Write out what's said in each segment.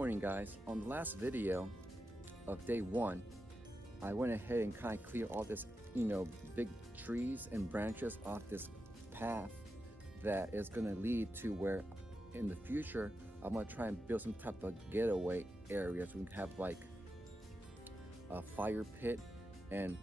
morning, guys. On the last video of day one, I went ahead and kind of cleared all this, big trees and branches off this path that is going to lead to where in the future I'm going to try and build some type of getaway area, so we can have like a fire pit and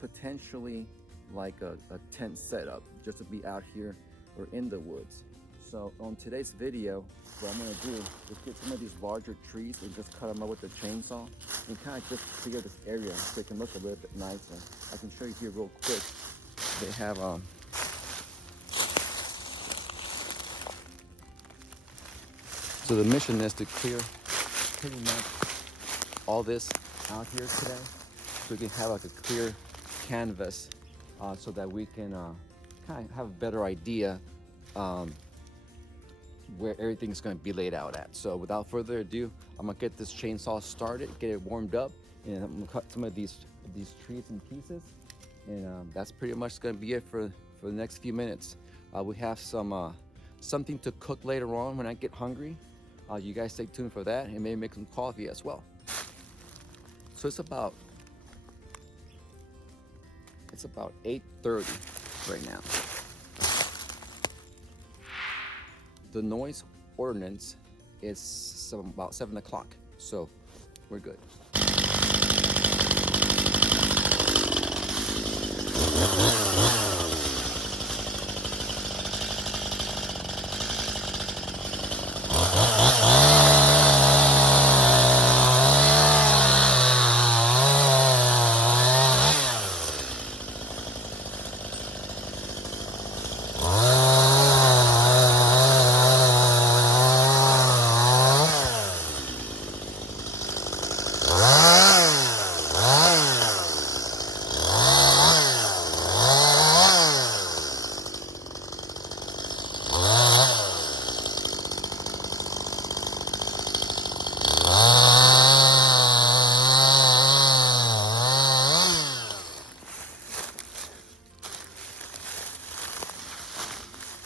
potentially like a tent setup just to be out here or in the woods. So on today's video, what I'm going to do is get some of these larger trees and just cut them up with the chainsaw and kind of just clear this area so it can look a little bit nicer. I can show you here real quick. They have so the mission is to clear pretty much all this out here today, so we can have like a clear canvas so that we can kind of have a better idea where everything's going to be laid out at. So without further ado, I'm gonna get this chainsaw started, get it warmed up, and I'm gonna cut some of these trees in pieces, and that's pretty much going to be it for the next few minutes. We have some something to cook later on when I get hungry. You guys stay tuned for that, and maybe make some coffee as well. So it's about 8:30 right now. The noise ordinance is about 7 o'clock, so we're good.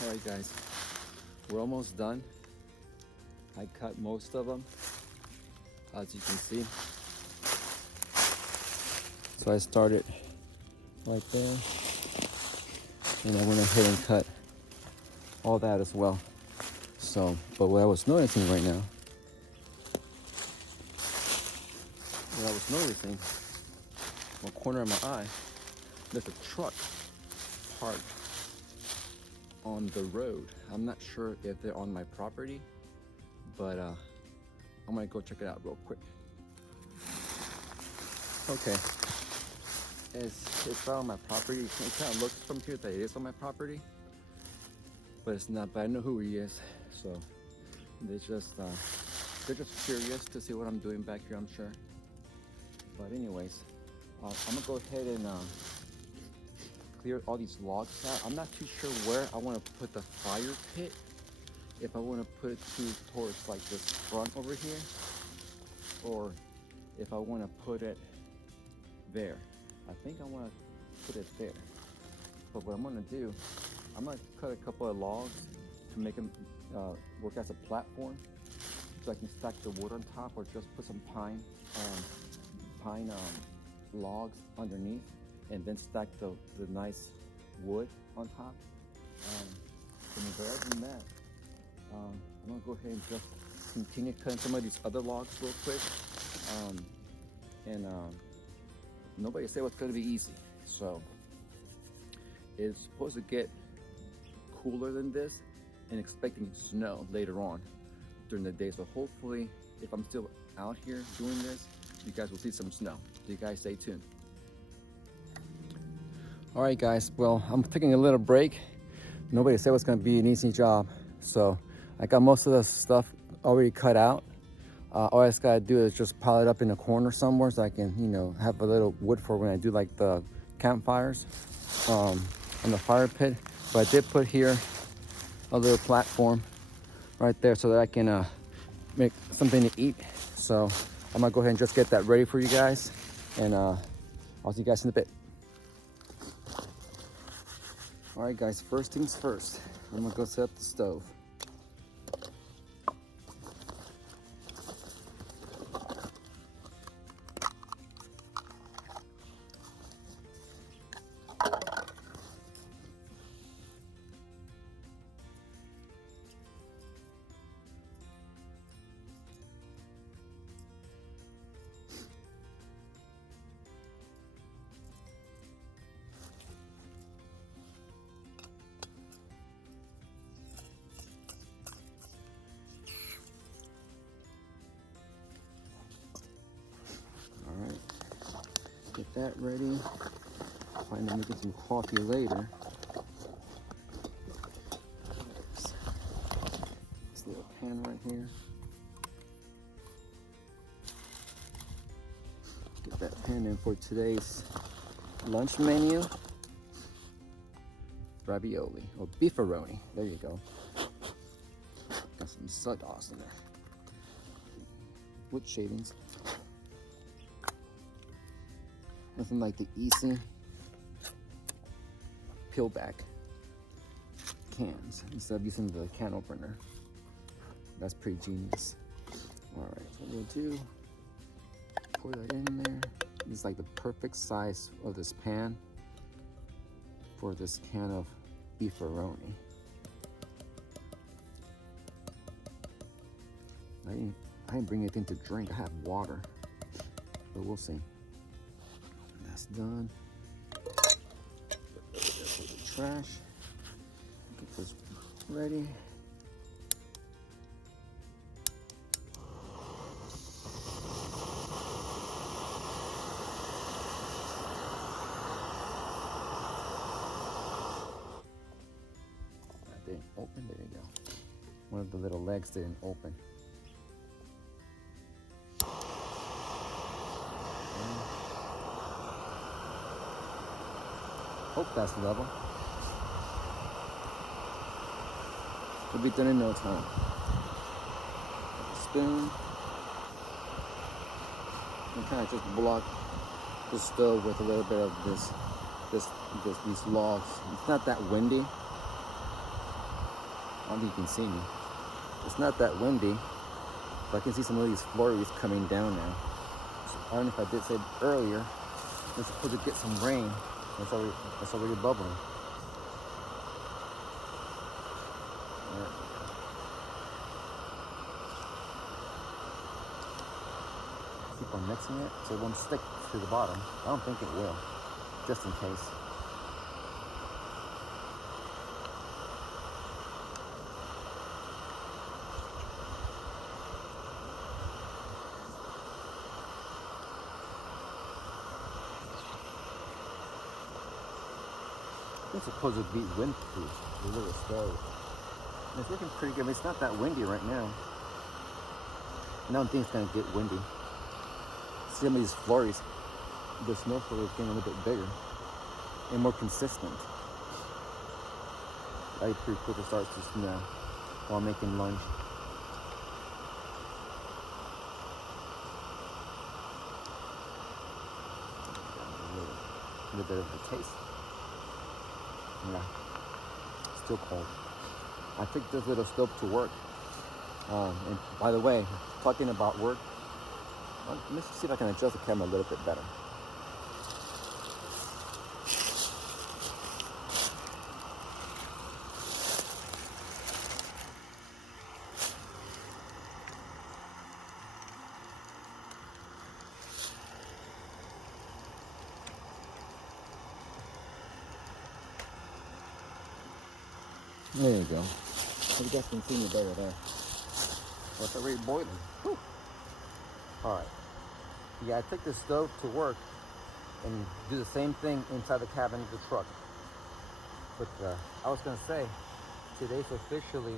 Alright guys, we're almost done. I cut most of them, as you can see. So I started right there, and I went ahead and cut all that as well. So, but what I was noticing right now, one corner of my eye, there's a truck parked on the road. I'm not sure if they're on my property, but I'm gonna go check it out real quick. Okay, it's not on my property. It kind of looks from here that it is on my property, but it's not. But I know who he is, so they're just curious to see what I'm doing back here, I'm sure. But anyways, I'm gonna go ahead and clear all these logs out. I'm not too sure where I want to put the fire pit. If I want to put it towards like this front over here, or if I want to put it there. I think I want to put it there. But what I'm going to do, I'm going to cut a couple of logs to make them work as a platform, so I can stack the wood on top, or just put some pine logs underneath, and then stack the nice wood on top. And other than that, I'm gonna go ahead and just continue cutting some of these other logs real quick. Nobody said it's gonna be easy. So it's supposed to get cooler than this, and expecting snow later on during the day. So hopefully, if I'm still out here doing this, you guys will see some snow. So you guys stay tuned. All right, guys. Well, I'm taking a little break. Nobody said it was going to be an easy job, so I got most of the stuff already cut out. All I just got to do is just pile it up in a corner somewhere, so I can, have a little wood for when I do like the campfires on the fire pit. But I did put here a little platform right there so that I can make something to eat. So I'm gonna go ahead and just get that ready for you guys, and I'll see you guys in a bit. All right, guys, first things first, I'm gonna go set up the stove. that ready. Plan on making some coffee later. This little pan right here. Get that pan in for today's lunch menu. Ravioli or beefaroni. There you go. Got some sauce in there. Wood shavings. Nothing like the easy peel back cans instead of using the can opener. That's pretty genius. All right, so what we'll do, pour that in there. It's like the perfect size of this pan for this can of beefaroni. I didn't bring anything to drink. I have water, but we'll see. That's done. Put the trash. Get this ready. That didn't open. There you go. One of the little legs didn't open. Hope that's level. It'll be done in no time. Spoon. And kind of just block the stove with a little bit of these logs. It's not that windy. I don't think you can see me. It's not that windy, but I can see some of these flurries coming down now. So I don't know if I did say earlier, we're supposed to get some rain. It's already bubbling. Right. Keep on mixing it so it won't stick to the bottom. I don't think it will, just in case. It's supposed to be windproof, the little stove. And it's looking pretty good. I mean, it's not that windy right now. I don't think it's gonna get windy. See some of these flurries, the snow flurries getting a little bit bigger and more consistent. That'd be pretty cool to start to snow while making lunch. A little bit of the taste. Yeah, still cold. I took this little stove to work. And by the way, talking about work, let me see if I can adjust the camera a little bit better. There you go. You guys can see me better there. Oh, it's already boiling. Whew. All right. Yeah, I took the stove to work and do the same thing inside the cabin of the truck. But I was gonna say, today's officially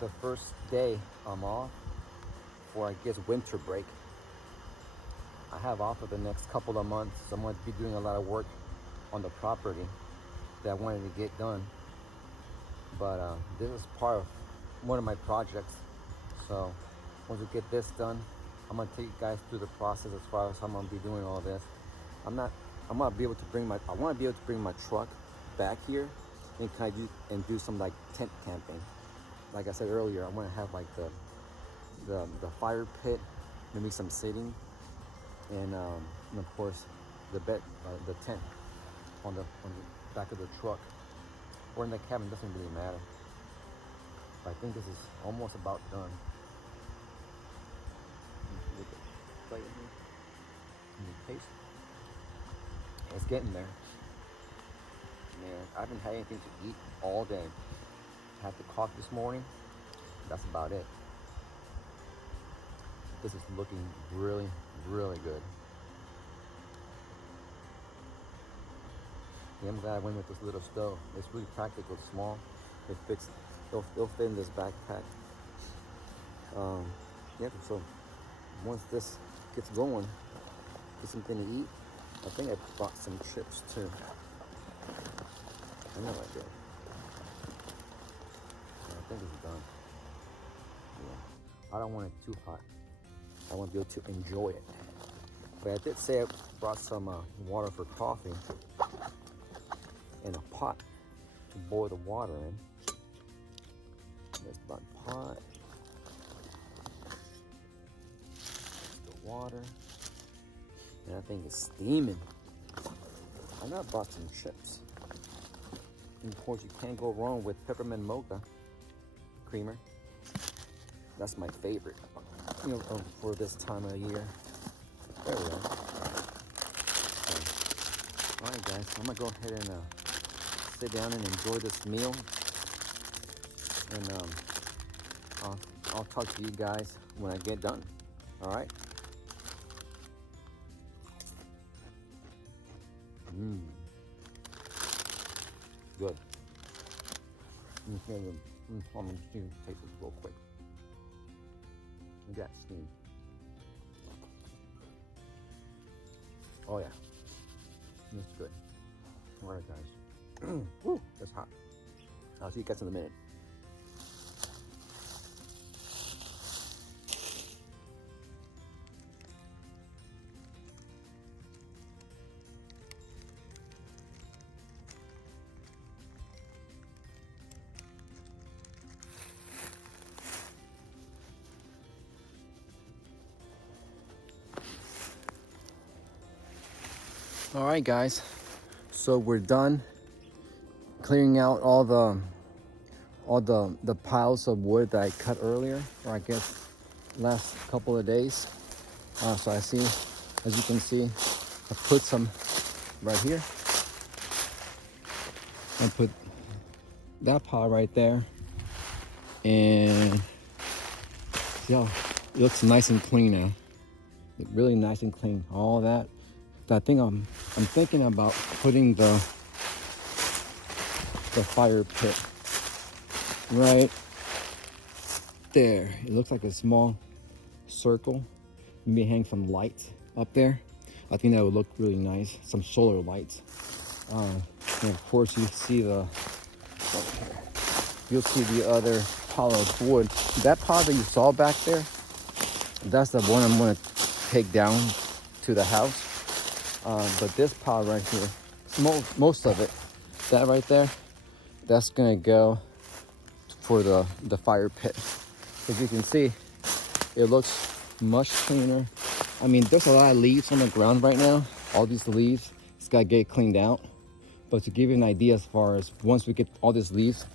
the first day I'm off for, I guess, winter break. I have off for the next couple of months. So I'm gonna be doing a lot of work on the property that I wanted to get done. But this is part of one of my projects. So once we get this done, I'm gonna take you guys through the process as far as how I'm gonna be doing all this. I want to be able to bring my truck back here and kind of do some like tent camping. Like I said earlier, I want to have like the fire pit, maybe some seating, and of course the tent on the back of the truck. Or in the cabin, doesn't really matter. But I think this is almost about done. It's getting there. Man, I haven't had anything to eat all day. I had the coffee this morning. That's about it. This is looking really, really good. Yeah, I'm glad I went with this little stove. It's really practical, small. It fits. It'll fit in this backpack. Yeah. So once this gets going, get something to eat. I think I bought some chips too. I know I did. Yeah, I think it's done. Yeah. I don't want it too hot. I want to be able to enjoy it. But I did say I brought some water for coffee in a pot to boil the water in. This bun pot. The water. And that thing is steaming. I know I bought some chips. And of course, you can't go wrong with peppermint mocha creamer. That's my favorite, you know, for this time of year. There we go. All right, guys, I'm gonna go ahead and sit down and enjoy this meal, and I'll talk to you guys when I get done. All right. Good. I'm gonna take this real quick. Look at that steam. Oh yeah, it's good. All right, guys. Woo, that's hot. I'll see you guys in a minute. All right, guys. So we're done clearing out all the piles of wood that I cut earlier, or I guess last couple of days. So I see, as you can see, I put some right here. I put that pile right there, and yeah, it looks nice and clean now. Really nice and clean. All that. I think I'm thinking about putting the fire pit right there. It looks like a small circle. Maybe hang some lights up there. I think that would look really nice. Some solar lights. And of course, you'll see the other pile of wood. That pile that you saw back there, that's the one I'm gonna take down to the house. But this pile right here, most of it, that right there, that's gonna go for the fire pit. As you can see, it looks much cleaner. I mean, there's a lot of leaves on the ground right now. All these leaves, it's gotta get cleaned out. But to give you an idea, as far as once we get all these leaves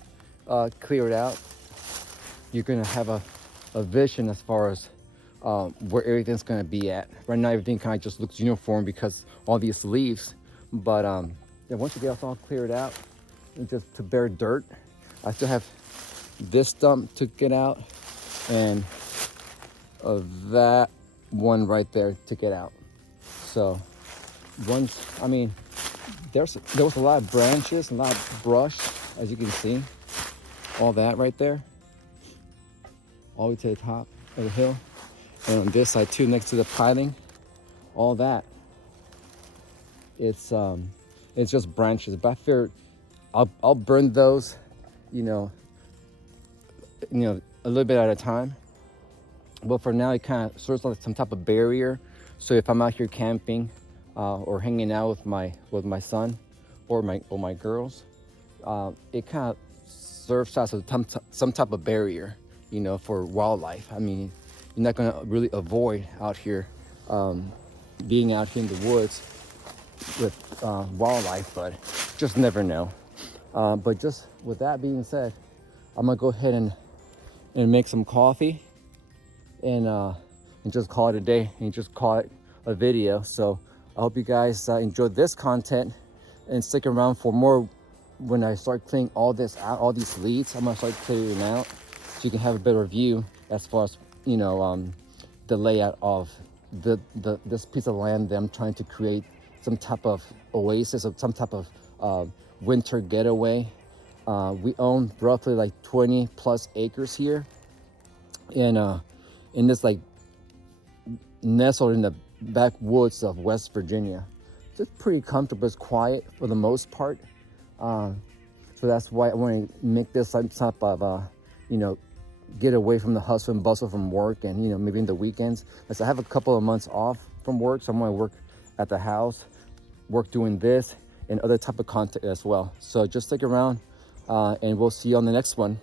cleared out, you're gonna have a vision as far as where everything's gonna be at. Right now, everything kind of just looks uniform because all these leaves. But yeah, once you get all cleared out, it's just to bare dirt. I still have this stump to get out, and that one right there to get out. So once, I mean, there was a lot of branches, a lot of brush, as you can see. All that right there, all the way to the top of the hill. And on this side too, next to the piling, all that, it's just branches. But I figured I'll burn those, you know, a little bit at a time. But for now, it kind of serves like some type of barrier. So if I'm out here camping or hanging out with my son or my girls, it kind of serves as some type of barrier, for wildlife. I mean, you're not gonna really avoid out here being out here in the woods with wildlife, but just never know. But just with that being said, I'm gonna go ahead and make some coffee and just call it a day and just call it a video. So I hope you guys enjoyed this content and stick around for more. When I start cleaning all this out, all these leaves, I'm gonna start clearing out so you can have a better view as far as the layout of this piece of land that I'm trying to create some type of oasis or some type of winter getaway. We own roughly like 20 plus acres here, and in this like nestled in the backwoods of West Virginia. So it's pretty comfortable. It's quiet for the most part. So that's why I want to make this some type of, get away from the hustle and bustle from work, and maybe in the weekends. As I have a couple of months off from work, so I'm going to work at the house, work doing this and other type of content as well. So just stick around, and we'll see you on the next one.